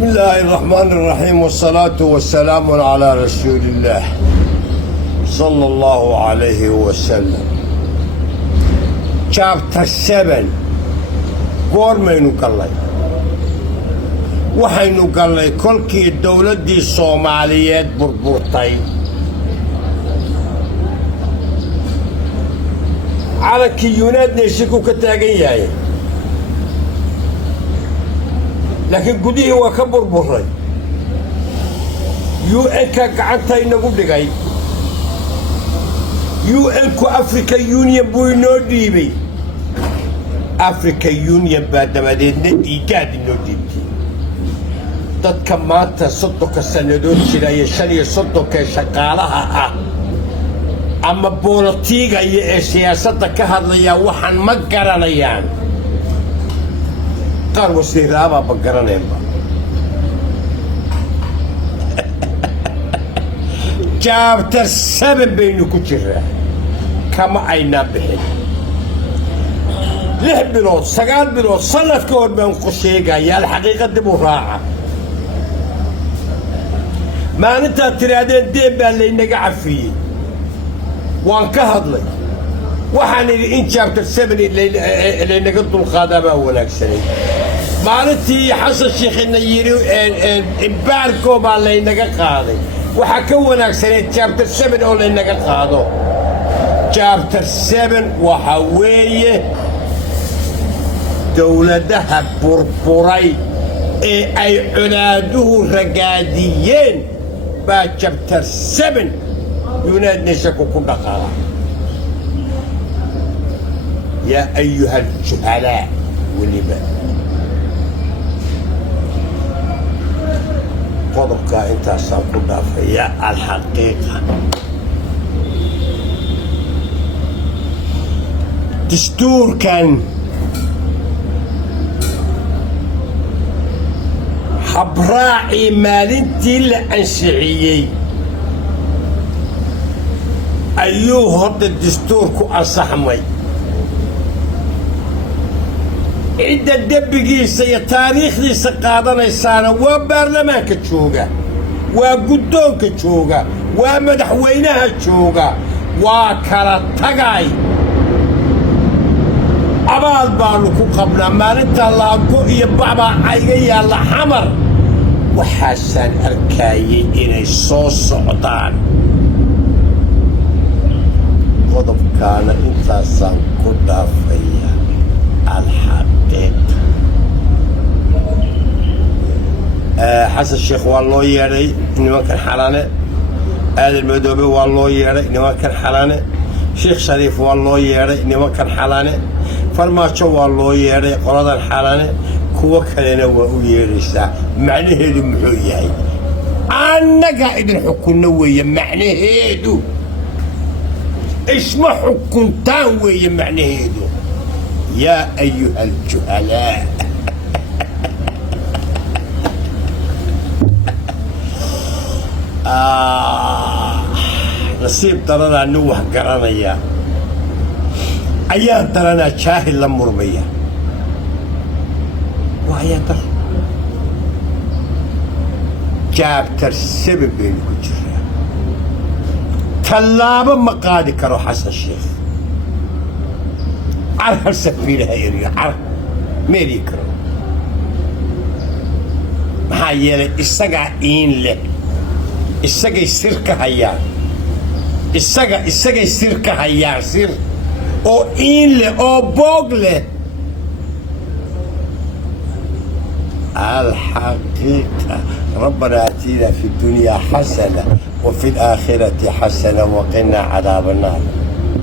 بسم الله الرحمن الرحيم والصلاة والسلام على رسول الله صلى الله عليه وسلم. Chapter 7 goormaynu gallay waxaynu gallay kolkii dowladdii Soomaaliyeed burburtay calankii United Nations ka taagan yahay laakiin gudihii waa ka burburay UN-ka gacanta inagu dhigay UN-ku African Union buu inoo dhiibay African Union baa dabadeedna dhiigaad inoo dhiibtay dadka maanta 30 sannadood jiraya 35 shaqaalaha ah ama boolitiga iyo siyaasadda ka hadlaya waxaan ma garanayaan qaar wasiiraaba ma garanayaan Chapter 7 baynu ku jiraa kama ayna bixin 6 bilood 9 bilood sanad ka hor baan ku sheegayaa xaqiiqada buu raaca maalinta tiraadeen deen baa laynaga cafiyay waan ka hadlay waxaan in Chapter 7 laynaga dulqaadaa baa wanaagsanay maalintii xasan sheekhina yiri embargo baa laynaga qaaday waxa ka wanaagsanay Chapter 7 oo laynaga qaado Chapter 7 waxa weeye dowladaha burburay ee ay culaaduhu ragaadiyeen baa Chapter 7 United Nations ku dhaqaala يا أيها الجهلاء ولبا قدرك أنت سأقول يا الحقيقة دستور كان حبراعي مالنتي الأنشعيي أيوه هذا الدستور كو أصحمي عدة دبقيسة يا تاريخ دي سقاطنا السنة وبرلمان كتشوغا وقدون كتشوغا ومدحوينها تشوغا وكلا تقاي أبال بالكو قبل ما نتا الله قوئي بابا عيقيا الله حمر وحسن أركاي إني صوص سعودان غضب كان إنتاسان كدافيا الحقيقة حسن الشيخ والله يري إنه كان حلانة آل المدوبي والله يري إنه كان حلانة شيخ شريف والله يري إنه كان حلانة فرماشو والله يري قرضا حلانة كوا كلنا ويريسا معنى هيدو محوياي أنا قاعد نحكم نوية معنى هيدو اسمه حكم تاوية معنى هيدو يا أيها الجهلاء نصيب ترانا نوح قرانا أيام ترانا شاهل لمرمية وأيام ترى Chapter 7 بين كجرة طلابا مقادي كرو حسن الشيخ عرف السفينة هاي عرف ميري كرو هاي له إسقى إين له إسقى السرقة هيا إسقى السرقة هيا سر أو إين له أو بوغ له الحقيقة ربنا آتينا في الدنيا حسنة وفي الآخرة حسنة وقنا عذاب النار